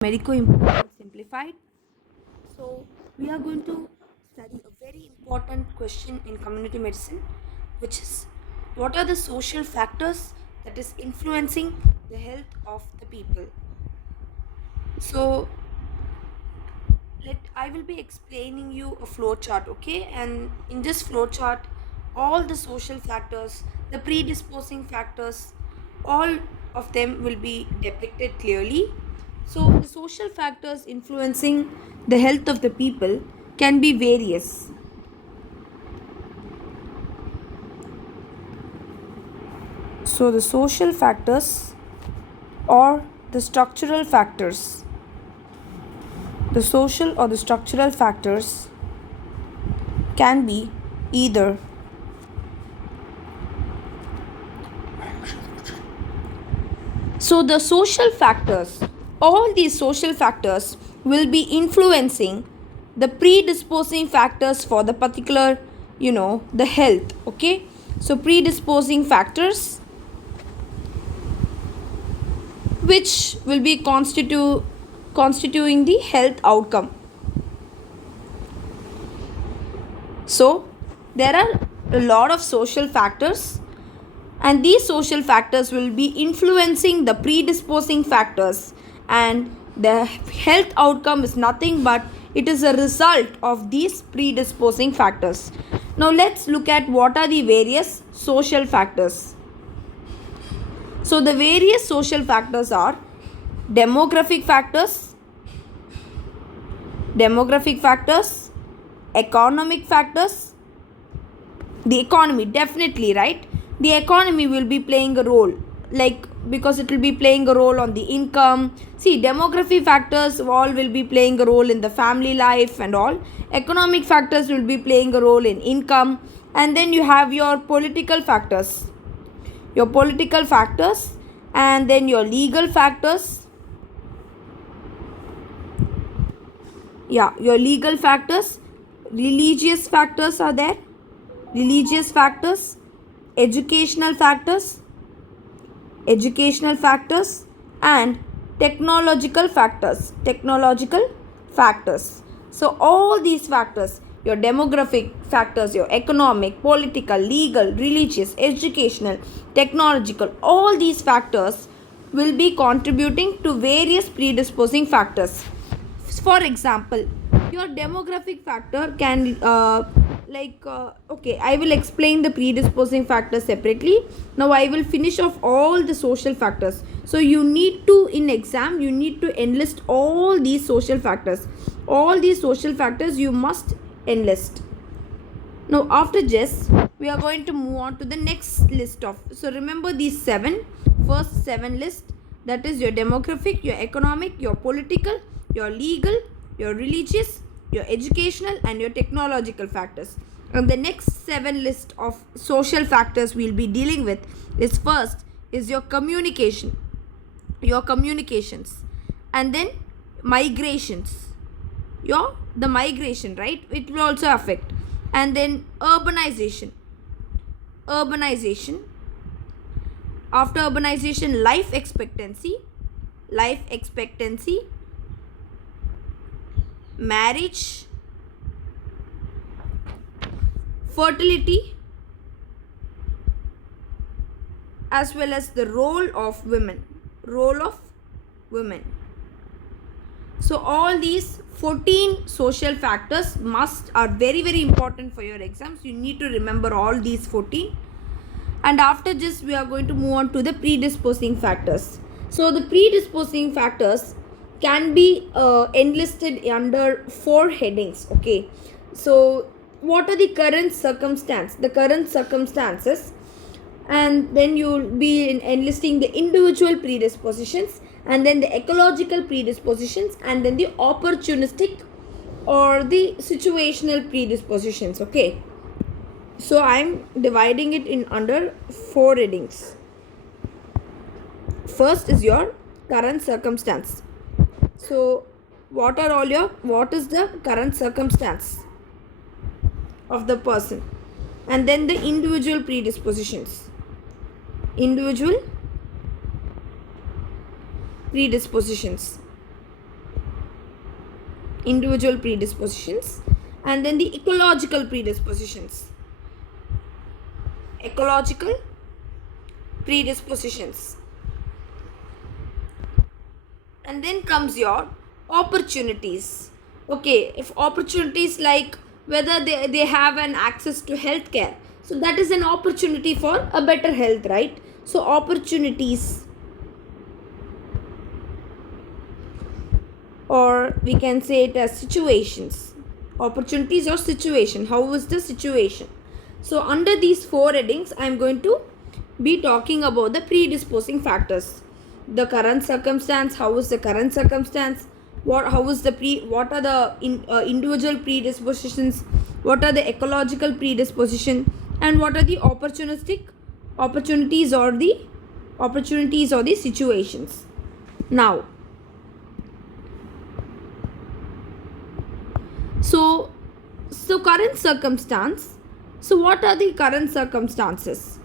medico important simplified. So we are going to study a very important question in community medicine, which is what are the social factors that is influencing the health of the people. So let I will be explaining you a flow chart, okay? And in this flow chart, all the social factors, the predisposing factors, all of them will be depicted clearly. So the social factors influencing the health of the people can be various. So the social factors or the structural factors, the social or the structural factors can be either so the social factors, all these social factors will be influencing the predisposing factors for the particular, the health, okay? So predisposing factors which will be constituting the health outcome. So there are a lot of social factors, and these social factors will be influencing the predisposing factors, and the health outcome is nothing but it is a result of these predisposing factors. Now let's look at what are the various social factors. So the various social factors are demographic factors, economic factors. The economy, definitely, right? The economy will be playing a role, like, because it will be playing a role on the income. See, demography factors all will be playing a role in the family life and all. Economic factors will be playing a role in income. And then you have your political factors, and then your legal factors. Your legal factors. Religious factors are there. Religious factors, educational factors, and technological factors. So all these factors, your demographic factors, your economic, political, legal, religious, educational, technological, all these factors will be contributing to various predisposing factors. For example, your demographic factor can okay, I will explain the predisposing factors separately. Now I will finish off all the social factors. So you need to, in exam, you need to enlist all these social factors. All these social factors you must enlist. Now after this, we are going to move on to the next list of. So remember these first seven list. That is your demographic, your economic, your political, your legal, your religious, your educational, and your technological factors. And the next seven list of social factors we'll be dealing with is first is your communications, and then migrations. The migration, right? It will also affect. And then urbanization. After urbanization, life expectancy, marriage, fertility, as well as the role of women. So all these 14 social factors are very, very important for your exams. You need to remember all these 14. And after this, we are going to move on to the predisposing factors. So the predisposing factors can be enlisted under 4 headings, okay? So what are the current circumstances, and then you'll be enlisting the individual predispositions, and then the ecological predispositions, and then the opportunistic or the situational predispositions, okay? So I'm dividing it in under 4 headings. First is your current circumstance. So what is the current circumstance of the person? And then the individual predispositions. individual predispositions, and then the ecological predispositions. Ecological predispositions. And then comes your opportunities. Okay, if opportunities like whether they have an access to healthcare, so that is an opportunity for a better health, right? So opportunities, or we can say it as situations. Opportunities or situation. How is the situation? So under these four headings, I am going to be talking about the predisposing factors. The current circumstance. How is the current circumstance? What are the individual predispositions? What are the ecological predisposition? And what are the opportunities or the situations? Now, so current circumstance. So what are the current circumstances?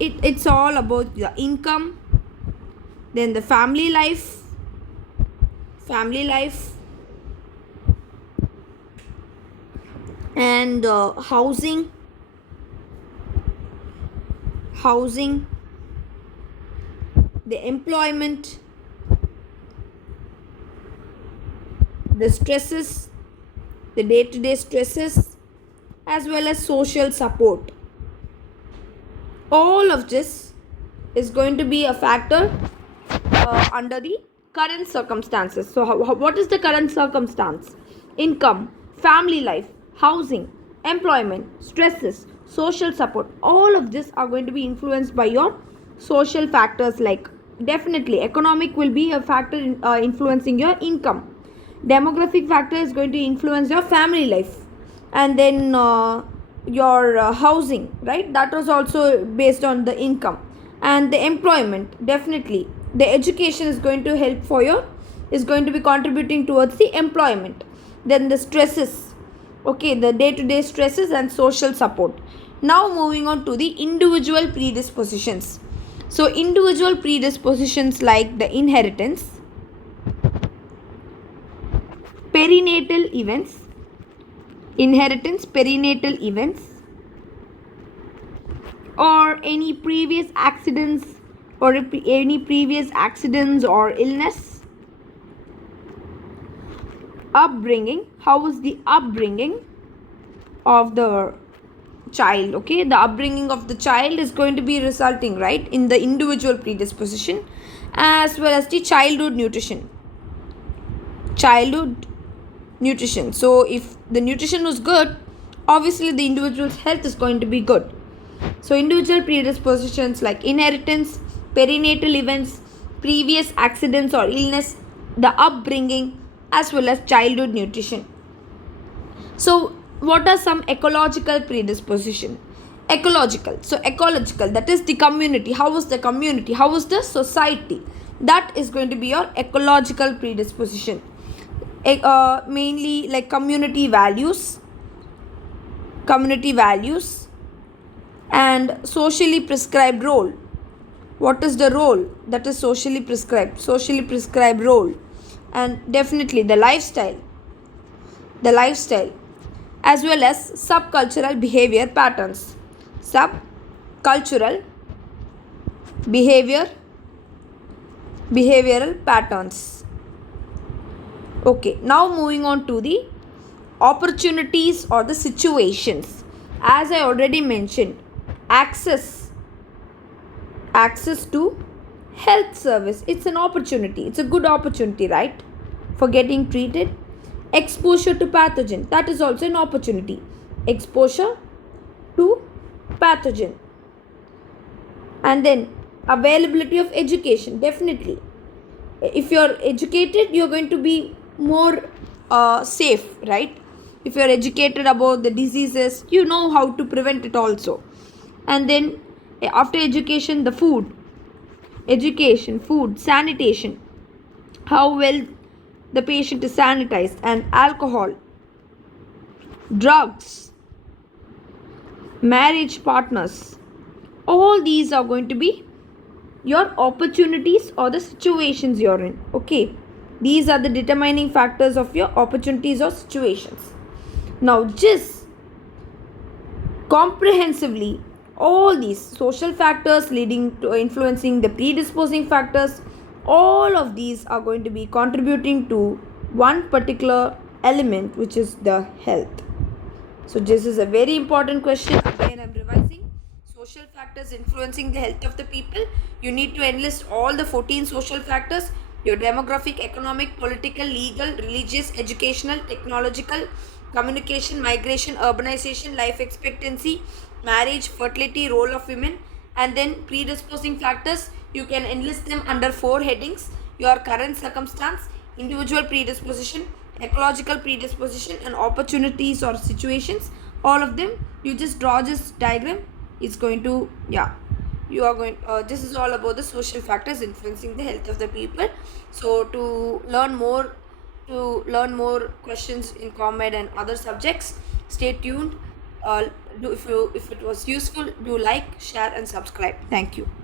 It's all about the income, then the family life, and housing, the employment, the stresses, the day-to-day stresses, as well as social support. All of this is going to be a factor under the current circumstances. So what is the current circumstance? Income, family life, housing, employment, stresses, social support. All of this are going to be influenced by your social factors. Like definitely economic will be a factor influencing your income. Demographic factor is going to influence your family life, and then your housing, right? That was also based on the income. And the employment, definitely the education is going to help for your is going to be contributing towards the employment. Then the stresses, okay, the day-to-day stresses and social support. Now moving on to the individual predispositions. So individual predispositions like the inheritance, perinatal events, or any previous accidents or illness. Upbringing, how is the upbringing of the child? Okay, the upbringing of the child is going to be resulting, right, in the individual predisposition, as well as the childhood nutrition. So if the nutrition was good, obviously the individual's health is going to be good. So individual predispositions like inheritance, perinatal events, previous accidents or illness, the upbringing, as well as childhood nutrition. So what are some ecological predisposition? Ecological, that is the community. How is the community? How is the society? That is going to be your ecological predisposition. Mainly like community values and socially prescribed role. What is the role that is socially prescribed role? And definitely the lifestyle, as well as subcultural behavior patterns. Behavioral patterns. Okay, now moving on to the opportunities or the situations. As I already mentioned, access to health service, it's an opportunity, it's a good opportunity, right, for getting treated. Exposure to pathogen, that is also an opportunity. Exposure to pathogen. And then availability of education, definitely if you're educated, you're going to be more safe, right? If you're educated about the diseases, you know how to prevent it also. And then after education, the food, sanitation, how well the patient is sanitized, and alcohol, drugs, marriage partners. All these are going to be your opportunities or the situations you're in. Okay, These are the determining factors of your opportunities or situations. Now, just comprehensively, all these social factors leading to influencing the predisposing factors, all of these are going to be contributing to one particular element, which is the health. So this is a very important question. Again, I'm revising. Social factors influencing the health of the people. You need to enlist all the 14 social factors: your demographic, economic, political, legal, religious, educational, technological, communication, migration, urbanization, life expectancy, marriage, fertility, role of women, and then predisposing factors. You can enlist them under 4 headings: your current circumstance, individual predisposition, ecological predisposition, and opportunities or situations. All of them, you just draw this diagram. It's going to, yeah, you are going, this is all about the social factors influencing the health of the people. So to learn more questions in comed and other subjects, stay tuned. If it was useful, do like, share and subscribe. Thank you.